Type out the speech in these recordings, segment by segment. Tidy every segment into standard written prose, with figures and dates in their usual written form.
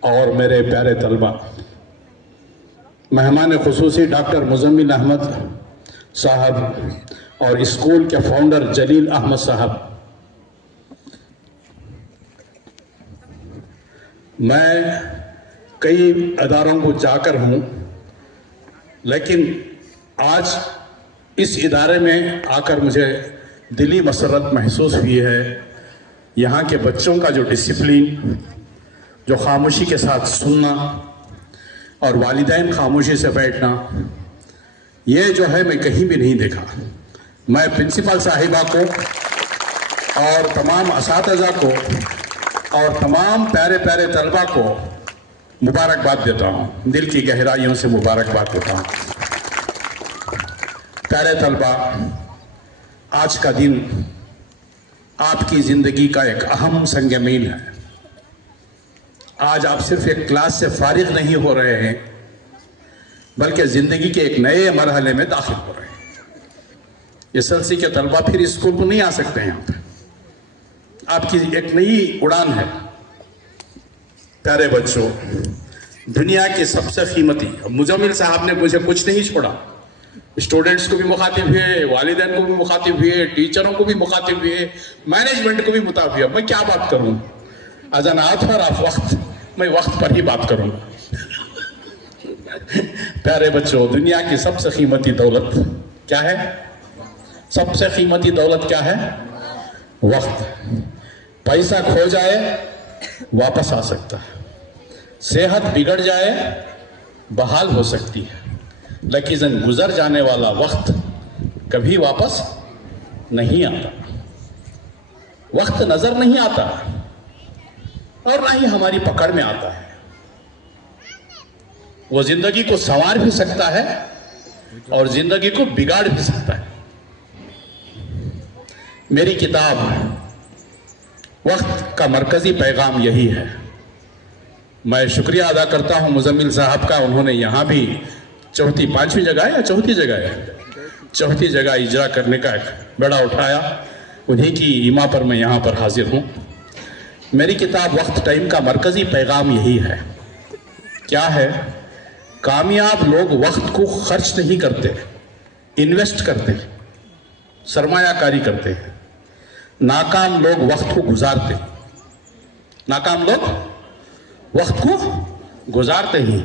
اور میرے پیارے طلبہ، مہمان خصوصی ڈاکٹر مزمل احمد صاحب اور اسکول کے فاؤنڈر جلیل احمد صاحب، میں کئی اداروں کو جا کر ہوں، لیکن آج اس ادارے میں آ کر مجھے دلی مسرت محسوس ہوئی ہے۔ یہاں کے بچوں کا جو ڈسپلین، جو خاموشی کے ساتھ سننا اور والدین خاموشی سے بیٹھنا، یہ جو ہے میں کہیں بھی نہیں دیکھا۔ میں پرنسپل صاحبہ کو اور تمام اساتذہ کو اور تمام پیارے پیارے طلبہ کو مبارکباد دیتا ہوں، دل کی گہرائیوں سے مبارکباد دیتا ہوں۔ پیارے طلبہ، آج کا دن آپ کی زندگی کا ایک اہم سنگ میل ہے۔ آج آپ صرف ایک کلاس سے فارغ نہیں ہو رہے ہیں، بلکہ زندگی کے ایک نئے مرحلے میں داخل ہو رہے ہیں۔ ایس ایل سی کے طلبہ پھر اسکول کو نہیں آ سکتے ہیں یہاں پہ۔ آپ کی ایک نئی اڑان ہے۔ پیارے بچوں، دنیا کی سب سے قیمتی، مزمل صاحب نے مجھے کچھ نہیں چھوڑا، اسٹوڈنٹس کو بھی مخاطب ہوئے، والدین کو بھی مخاطب ہوئے، ٹیچروں کو بھی مخاطب ہوئے، مینجمنٹ کو بھی مخاطب ہوئے۔ میں کیا بات کروں؟ اذانات اور آپ وقت، میں وقت پر ہی بات کروں گا۔ پیارے بچوں، دنیا کی سب سے قیمتی دولت کیا ہے؟ سب سے قیمتی دولت کیا ہے؟ وقت۔ پیسہ کھو جائے واپس آ سکتا ہے، صحت بگڑ جائے بحال ہو سکتی ہے، لیکن گزر جانے والا وقت کبھی واپس نہیں آتا۔ وقت نظر نہیں آتا اور نہ ہی ہماری پکڑ میں آتا ہے۔ وہ زندگی کو سنوار بھی سکتا ہے اور زندگی کو بگاڑ بھی سکتا ہے۔ میری کتاب وقت کا مرکزی پیغام یہی ہے۔ میں شکریہ ادا کرتا ہوں مزمل صاحب کا، انہوں نے یہاں بھی پانچویں جگہ ہے یا چوتھی جگہ ہے، چوتھی جگہ اجرا کرنے کا ایک بیڑا اٹھایا۔ انہی کی ایما پر میں یہاں پر حاضر ہوں۔ میری کتاب وقت ٹائم کا مرکزی پیغام یہی ہے۔ کیا ہے؟ کامیاب لوگ وقت کو خرچ نہیں کرتے، انویسٹ کرتے ہیں، سرمایہ کاری کرتے ہیں۔ ناکام لوگ وقت کو گزارتے ہیں، ناکام لوگ وقت کو گزارتے ہیں۔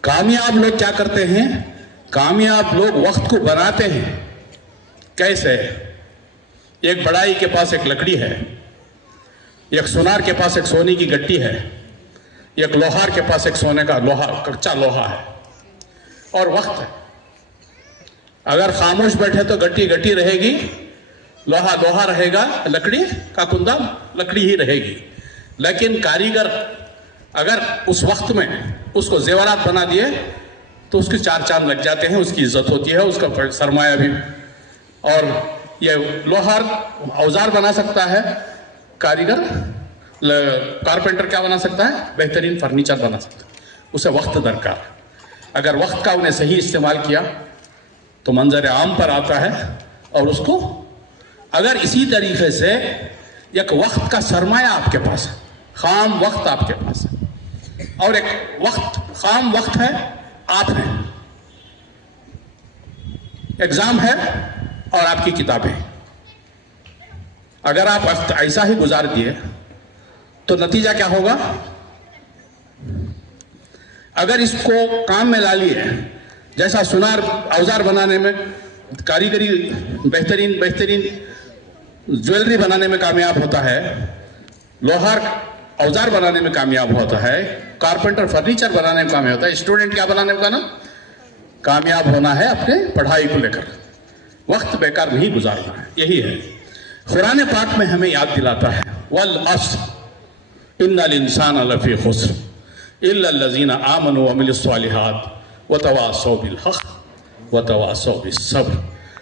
کامیاب لوگ کیا کرتے ہیں؟ کامیاب لوگ وقت کو بناتے ہیں۔ کیسے؟ ایک بڑائی کے پاس ایک لکڑی ہے، ایک سونار کے پاس ایک سونے کی گٹی ہے، ایک لوہار کے پاس ایک سونے کا کچا لوہا ہے، اور وقت ہے۔ اگر خاموش بیٹھے تو گٹی گٹی رہے گی، لوہا لوہا رہے گا، لکڑی کا کندہ لکڑی ہی رہے گی۔ لیکن کاریگر اگر اس وقت میں اس کو زیورات بنا دیے تو اس کے چار چاند لگ جاتے ہیں، اس کی عزت ہوتی ہے، اس کا سرمایہ بھی۔ اور یہ لوہار اوزار بنا سکتا ہے، کاریگر کارپینٹر کیا بنا سکتا ہے؟ بہترین فرنیچر بنا سکتا ہے۔ اسے وقت درکار۔ اگر وقت کا انہیں صحیح استعمال کیا تو منظر عام پر آتا ہے، اور اس کو اگر اسی طریقے سے ایک وقت کا سرمایہ آپ کے پاس ہے، خام وقت آپ کے پاس ہے، اور ایک وقت خام وقت ہے، آپ ہیں، ایگزام ہے اور آپ کی کتابیں۔ اگر آپ وقت ایسا ہی گزار دیے تو نتیجہ کیا ہوگا؟ اگر اس کو کام میں لا لیے، جیسا سونار اوزار بنانے میں کاریگری بہترین جویلری بنانے میں کامیاب ہوتا ہے، لوہار اوزار بنانے میں کامیاب ہوتا ہے، کارپینٹر فرنیچر بنانے میں کامیاب ہوتا ہے، اسٹوڈنٹ کیا بنانے میں کامیاب ہونا ہے اپنے پڑھائی کو لے کر۔ وقت بیکار نہیں گزارنا ہے، یہی ہے۔ قرآن پاک میں ہمیں یاد دلاتا ہے، وَالْعَصْرِ إِنَّ الْإِنسَانَ لَفِي خُسْرٍ إِلَّا الَّذِينَ آمَنُوا وَعَمِلُوا الصَّالِحَاتِ وَتَوَاصَوْا بِالْحَقِّ وَتَوَاصَوْا بِالصَّبْرِ۔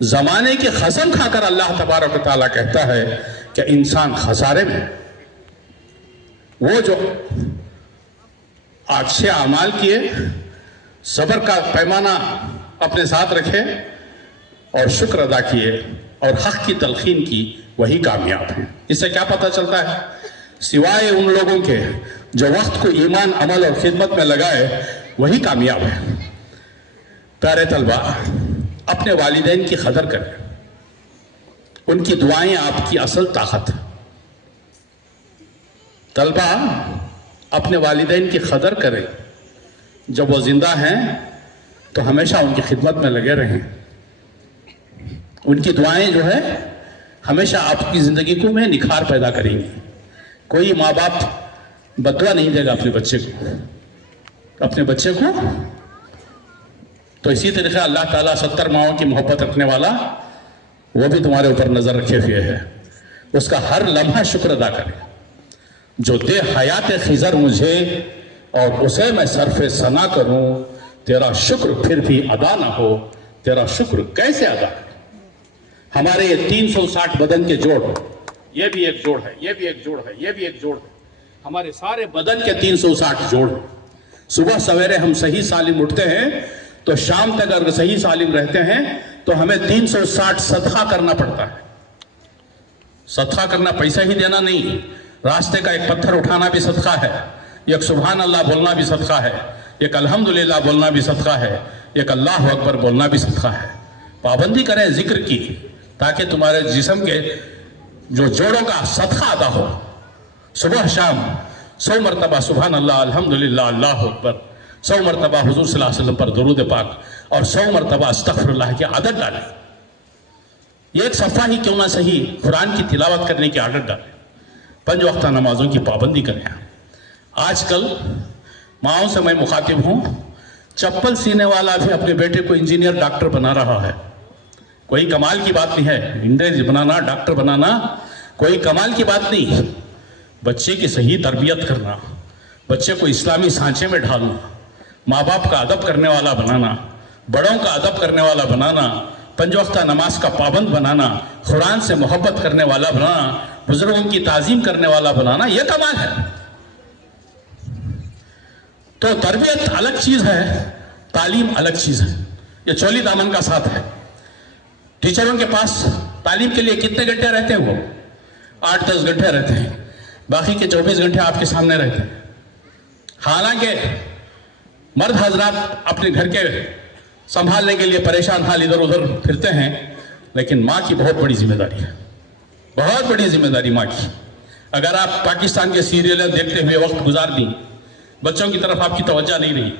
زمانے کی قسم کھا کر اللہ تبارک و تعالیٰ کہتا ہے کہ انسان خسارے میں۔ وہ جو اچھے اعمال کیے، صبر کا پیمانہ اپنے ساتھ رکھے اور شکر ادا کیے اور حق کی تلقین کی، وہی کامیاب ہیں۔ اس سے کیا پتہ چلتا ہے؟ سوائے ان لوگوں کے جو وقت کو ایمان، عمل اور خدمت میں لگائے وہی کامیاب ہے۔ پیارے طلبہ، اپنے والدین کی قدر کریں، ان کی دعائیں آپ کی اصل طاقت ہے۔ طلبہ اپنے والدین کی قدر کریں، جب وہ زندہ ہیں تو ہمیشہ ان کی خدمت میں لگے رہیں۔ ان کی دعائیں جو ہے ہمیشہ آپ کی زندگی کو میں نکھار پیدا کریں گی۔ کوئی ماں باپ بددعا نہیں دے گا اپنے بچے کو۔ تو اسی طریقے اللہ تعالیٰ 70 ماؤں کی محبت رکھنے والا وہ بھی تمہارے اوپر نظر رکھے ہوئے ہے، اس کا ہر لمحہ شکر ادا کرے۔ جو دے حیات خضر مجھے اور اسے میں صرف ثنا کروں، تیرا شکر پھر بھی ادا نہ ہو، تیرا شکر کیسے ادا ہے۔ ہمارے یہ 360 بدن کے جوڑ، یہ بھی ایک جوڑ ہے، یہ بھی ایک جوڑ ہے، یہ بھی ایک جوڑ ہے، ہمارے سارے بدن کے 360 جوڑ ہیں۔ صبح سویرے ہم صحیح سالم اٹھتے ہیں تو شام تک اگر صحیح سالم رہتے ہیں تو ہمیں 360 صدقہ کرنا پڑتا ہے۔ صدقہ کرنا پیسہ ہی دینا نہیں، راستے کا ایک پتھر اٹھانا بھی صدقہ ہے، ایک سبحان اللہ بولنا بھی صدقہ ہے، ایک الحمدللہ بولنا بھی صدقہ ہے، ایک اللہ اکبر بولنا بھی صدقہ ہے۔ پابندی کریں ذکر کی تاکہ تمہارے جسم کے جو جوڑوں کا صدقہ ادا ہو۔ صبح شام 100 مرتبہ سبحان اللہ، الحمدللہ، اللہ اکبر، 100 مرتبہ حضور صلی اللہ علیہ وسلم پر درود پاک اور 100 مرتبہ استغفر اللہ کی عادت ڈالیں۔ یہ ایک صفحہ ہی کیوں نہ صحیح قرآن کی تلاوت کرنے کی عادت ڈالیں۔ 5 وقتہ نمازوں کی پابندی کریں۔ آج کل ماؤں سے میں مخاطب ہوں، چپل سینے والا بھی اپنے بیٹے کو انجینئر ڈاکٹر بنا رہا ہے۔ کوئی کمال کی بات نہیں ہے، انجینئر بنانا، ڈاکٹر بنانا کوئی کمال کی بات نہیں۔ بچے کی صحیح تربیت کرنا، بچے کو اسلامی سانچے میں ڈھالنا، ماں باپ کا ادب کرنے والا بنانا، بڑوں کا ادب کرنے والا بنانا، 5 وقتہ نماز کا پابند بنانا، قرآن سے محبت کرنے والا بنانا، بزرگوں کی تعظیم کرنے والا بنانا، یہ کمال ہے۔ تو تربیت الگ چیز ہے، تعلیم الگ چیز ہے، یہ چولی دامن کا ساتھ ہے۔ ٹیچروں کے پاس تعلیم کے لیے کتنے گھنٹے رہتے ہیں؟ وہ 8-10 گھنٹے رہتے ہیں، باقی کے 24 گھنٹے آپ کے سامنے رہتے ہیں۔ حالانکہ مرد حضرات اپنے گھر کے سنبھالنے کے لیے پریشان حال ادھر ادھر پھرتے ہیں، لیکن ماں کی بہت بڑی ذمہ داری ہے، بہت بڑی ذمہ داری ماں کی۔ اگر آپ پاکستان کے سیریلیں دیکھتے ہوئے وقت گزار دیں، بچوں کی طرف آپ کی توجہ نہیں رہی،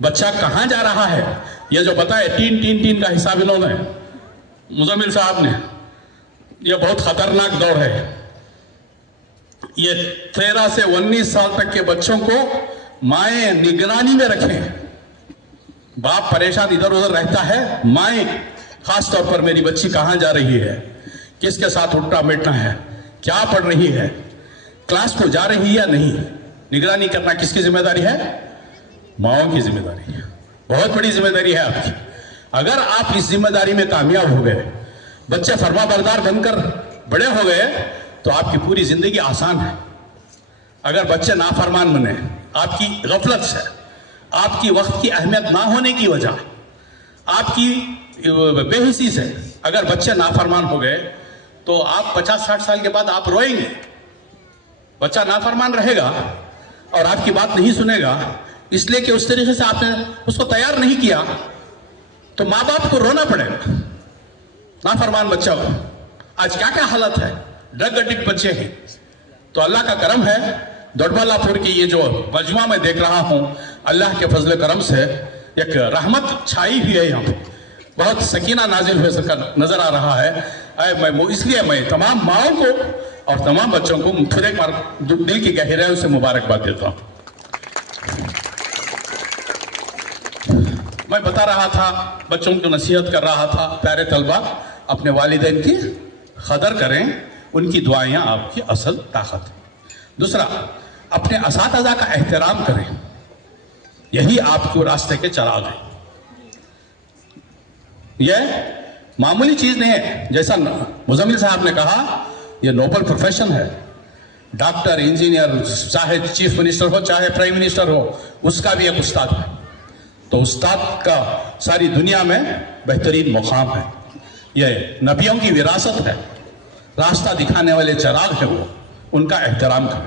بچہ کہاں جا رہا ہے یہ جو بتائے، تین کا حساب انہوں نے، مزمل صاحب نے، یہ بہت خطرناک دور ہے۔ یہ 13 سے 19 سال تک کے بچوں کو مائیں نگرانی میں رکھیں۔ باپ پریشان ادھر ادھر رہتا ہے، مائیں خاص طور پر میری بچی کہاں جا رہی ہے، کس کے ساتھ اٹھنا بیٹھنا ہے، کیا پڑھ رہی ہے، کلاس کو جا رہی ہے یا نہیں، نگرانی کرنا کس کی ذمہ داری ہے؟ ماؤں کی ذمہ داری ہے، بہت بڑی ذمہ داری ہے آپ کی۔ اگر آپ اس ذمہ داری میں کامیاب ہو گئے، بچے فرما بردار بن کر بڑے ہو گئے، تو آپ کی پوری زندگی آسان ہے۔ اگر بچے نافرمان بنے، آپ کی غفلت سے، آپ کی وقت کی اہمیت نہ ہونے کی وجہ، آپ کی بے حسی سے اگر بچے نافرمان ہو گئے تو آپ 50-60 سال کے بعد آپ روئیں گے۔ بچہ نافرمان رہے گا اور آپ کی بات نہیں سنے گا، اس لیے کہ اس طریقے سے آپ نے اس کو تیار نہیں کیا، تو ماں باپ کو رونا پڑے گا۔ نافرمان بچہ ہو، آج کیا کیا حالت ہے، ڈرگ ایڈکٹ بچے ہیں۔ تو اللہ کا کرم ہے، دوڈبالا پور کی یہ جو مجموعہ میں دیکھ رہا ہوں، اللہ کے فضل کرم سے ایک رحمت چھائی ہوئی ہے، یہاں پہ بہت سکینہ نازل ہوئے نظر آ رہا ہے۔ اس لیے میں تمام ماؤں کو اور تمام بچوں کو پھر ایک بار دل کی گہرائیوں سے مبارکباد دیتا ہوں۔ میں بتا رہا تھا، بچوں کو نصیحت کر رہا تھا، پیارے طلبہ اپنے والدین کی قدر کریں، ان کی دعائیں آپ کی اصل طاقت ہے۔ دوسرا، اپنے اساتذہ کا احترام کریں، یہی آپ کو راستے کے چراغ ہیں۔ یہ معمولی چیز نہیں ہے، جیسا مزمل صاحب نے کہا، یہ نوبل پروفیشن ہے۔ ڈاکٹر، انجینئر، چاہے چیف منسٹر ہو چاہے پرائم منسٹر ہو، اس کا بھی ایک استاد ہے۔ تو استاد کا ساری دنیا میں بہترین مقام ہے۔ یہ نبیوں کی وراثت ہے، راستہ دکھانے والے چراغ ہے وہ، ان کا احترام کریں۔